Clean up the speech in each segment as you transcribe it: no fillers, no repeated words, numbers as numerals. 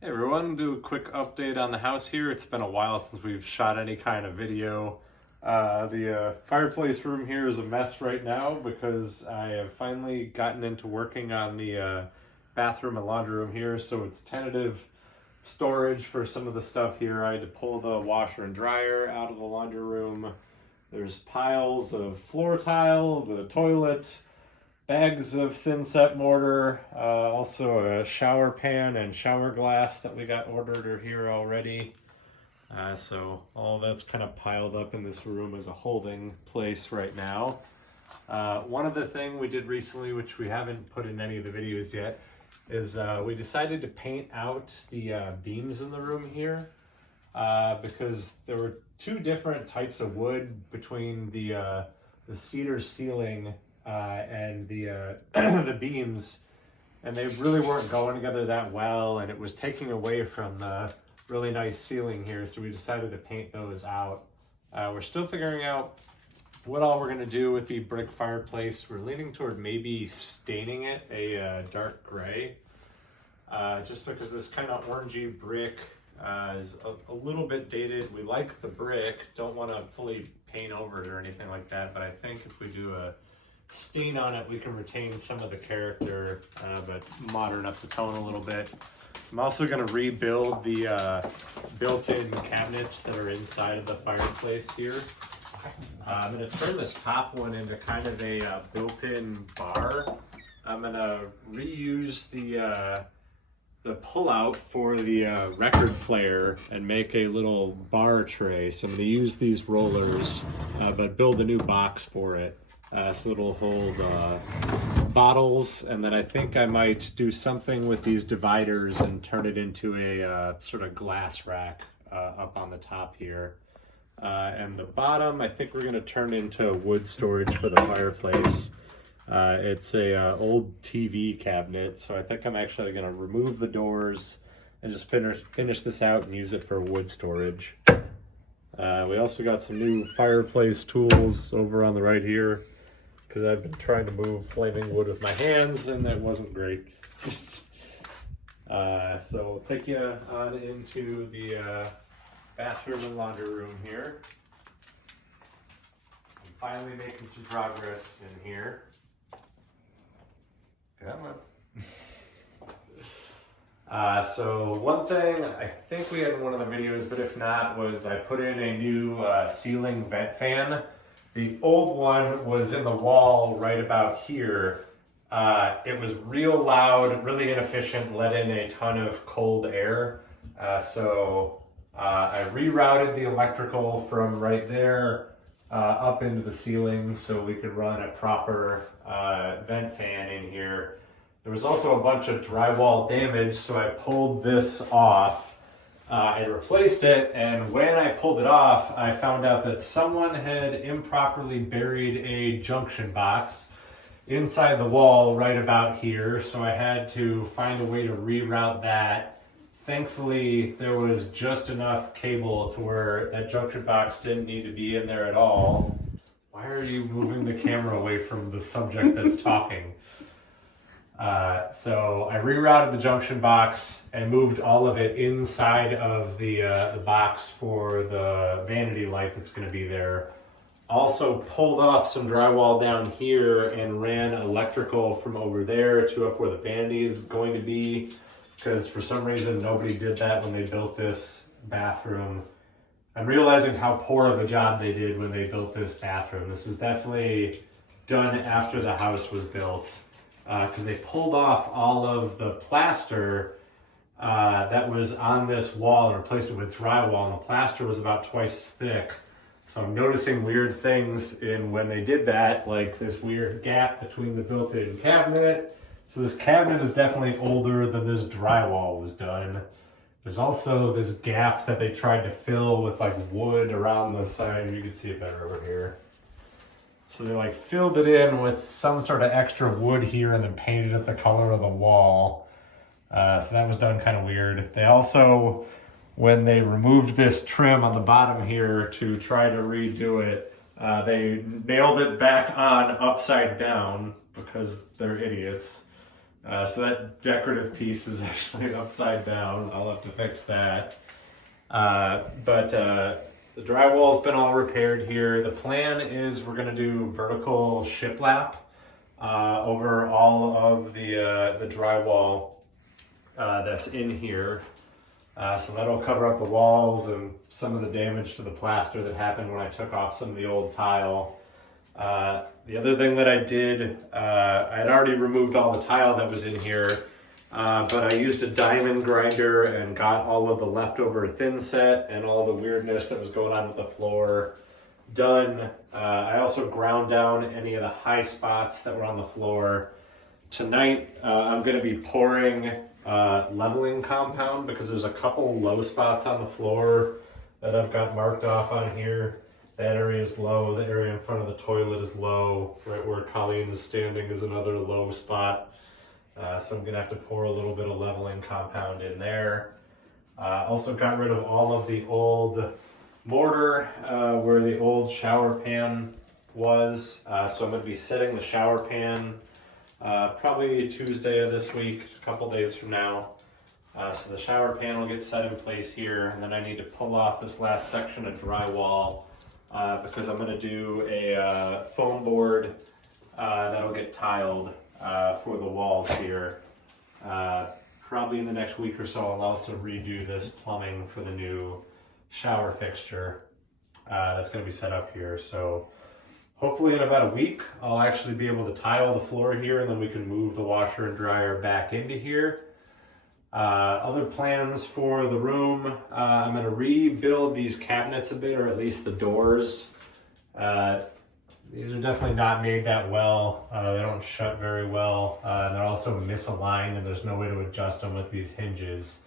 Hey everyone, do a quick update on the house here. It's been a while since we've shot any kind of video. The fireplace room here is a mess right now because I have finally gotten into working on the bathroom and laundry room here, so it's tentative storage for some of the stuff here. I had to pull the washer and dryer out of the laundry room. There's piles of floor tile, the toilet, bags of thin set mortar, also a shower pan and shower glass that we got ordered are here already. So all that's kind of piled up in this room as a holding place right now. One other thing we did recently, which we haven't put in any of the videos yet, is we decided to paint out the beams in the room here because there were two different types of wood between the cedar ceiling and the the beams, and they really weren't going together that well, and it was taking away from the really nice ceiling here, so we decided to paint those out. We're still figuring out what all we're going to do with the brick fireplace. We're leaning toward maybe staining it a dark gray, just because this kind of orangey brick is a little bit dated. We like the brick, don't want to fully paint over it or anything like that, but I think if we do a stain on it, we can retain some of the character, but modern up the tone a little bit. I'm also going to rebuild the built-in cabinets that are inside of the fireplace here. I'm going to turn this top one into kind of a built-in bar. I'm going to reuse the pull-out for the record player and make a little bar tray. So I'm going to use these rollers, but build a new box for it. So it'll hold bottles, and then I think I might do something with these dividers and turn it into a sort of glass rack up on the top here. And the bottom, I think we're going to turn into wood storage for the fireplace. It's a old TV cabinet, so I think I'm actually going to remove the doors and just finish this out and use it for wood storage. We also got some new fireplace tools over on the right here, because I've been trying to move flaming wood with my hands and that wasn't great. So we'll take you on into the bathroom and laundry room here. I'm finally making some progress in here. Come on. So one thing I think we had in one of the videos, but if not, was I put in a new ceiling vent fan. The old one was in the wall right about here. It was real loud, really inefficient, let in a ton of cold air. So I rerouted the electrical from right there up into the ceiling so we could run a proper vent fan in here. There was also a bunch of drywall damage, so I pulled this off. I replaced it, and when I pulled it off, I found out that someone had improperly buried a junction box inside the wall right about here, so I had to find a way to reroute that. Thankfully, there was just enough cable to where that junction box didn't need to be in there at all. Why are you moving the camera away from the subject that's talking? So I rerouted the junction box and moved all of it inside of the box for the vanity light that's going to be there. Also pulled off some drywall down here and ran electrical from over there to up where the vanity is going to be, because for some reason nobody did that when they built this bathroom. I'm realizing how poor of a job they did when they built this bathroom. This was definitely done after the house was built. Because they pulled off all of the plaster that was on this wall and replaced it with drywall, and the plaster was about twice as thick. So I'm noticing weird things in when they did that, like this weird gap between the built-in cabinet. So this cabinet is definitely older than this drywall was done. There's also this gap that they tried to fill with like wood around the side. You can see it better over here. So they like filled it in with some sort of extra wood here and then painted it the color of the wall. So that was done kind of weird. They also, when they removed this trim on the bottom here to try to redo it, they nailed it back on upside down because they're idiots. So that decorative piece is actually upside down. I'll have to fix that. But the drywall's been all repaired here. The plan is we're gonna do vertical shiplap over all of the drywall that's in here. So that'll cover up the walls and some of the damage to the plaster that happened when I took off some of the old tile. The other thing that I did, I had already removed all the tile that was in here, but I used a diamond grinder and got all of the leftover thin set and all the weirdness that was going on with the floor done. I also ground down any of the high spots that were on the floor. Tonight, I'm going to be pouring leveling compound because there's a couple low spots on the floor that I've got marked off on here. That area is low, the area in front of the toilet is low, right where Colleen is standing is another low spot. So I'm gonna have to pour a little bit of leveling compound in there. Also got rid of all of the old mortar where the old shower pan was. So I'm gonna be setting the shower pan probably Tuesday of this week, a couple days from now. So the shower pan will get set in place here, and then I need to pull off this last section of drywall because I'm going to do a foam board that'll get tiled for the walls here. Probably in the next week or so I'll also redo this plumbing for the new shower fixture that's going to be set up here. So hopefully in about a week I'll actually be able to tile the floor here, and then we can move the washer and dryer back into here. Other plans for the room, I'm going to rebuild these cabinets a bit, or at least the doors. These are definitely not made that well. They don't shut very well. They're also misaligned and there's no way to adjust them with these hinges.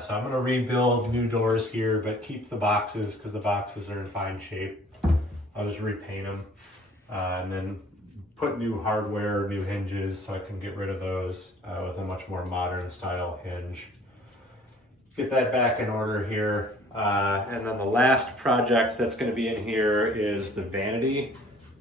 So I'm going to rebuild new doors here, but keep the boxes because the boxes are in fine shape. I'll just repaint them and then put new hardware, new hinges, so I can get rid of those with a much more modern style hinge. Get that back in order here. And then the last project that's going to be in here is the vanity.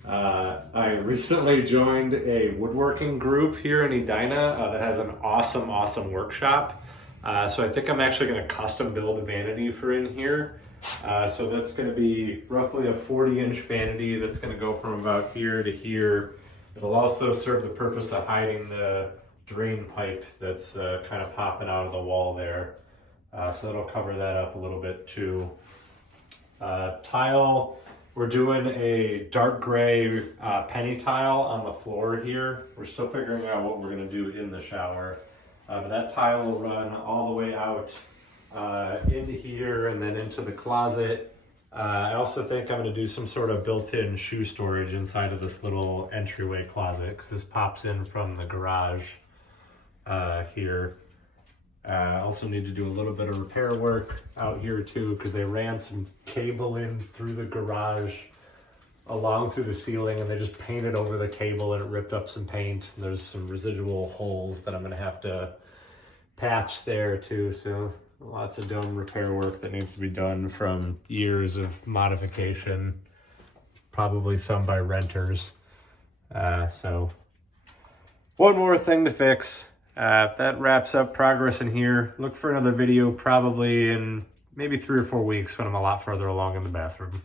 I recently joined a woodworking group here in Edina that has an awesome workshop. So I think I'm actually going to custom build a vanity for in here. So that's going to be roughly a 40-inch vanity that's going to go from about here to here. It'll also serve the purpose of hiding the drain pipe that's kind of popping out of the wall there. So that'll cover that up a little bit too. Tile, we're doing a dark gray penny tile on the floor here. We're still figuring out what we're going to do in the shower. But that tile will run all the way out into here and then into the closet. I also think I'm going to do some sort of built-in shoe storage inside of this little entryway closet because this pops in from the garage here. I also need to do a little bit of repair work out here too because they ran some cable in through the garage along through the ceiling and they just painted over the cable and it ripped up some paint. There's some residual holes that I'm going to have to patch there too. So lots of dumb repair work that needs to be done from years of modification, probably some by renters. So one more thing to fix. That wraps up progress in here. Look for another video probably in maybe 3 or 4 weeks when I'm a lot further along in the bathroom.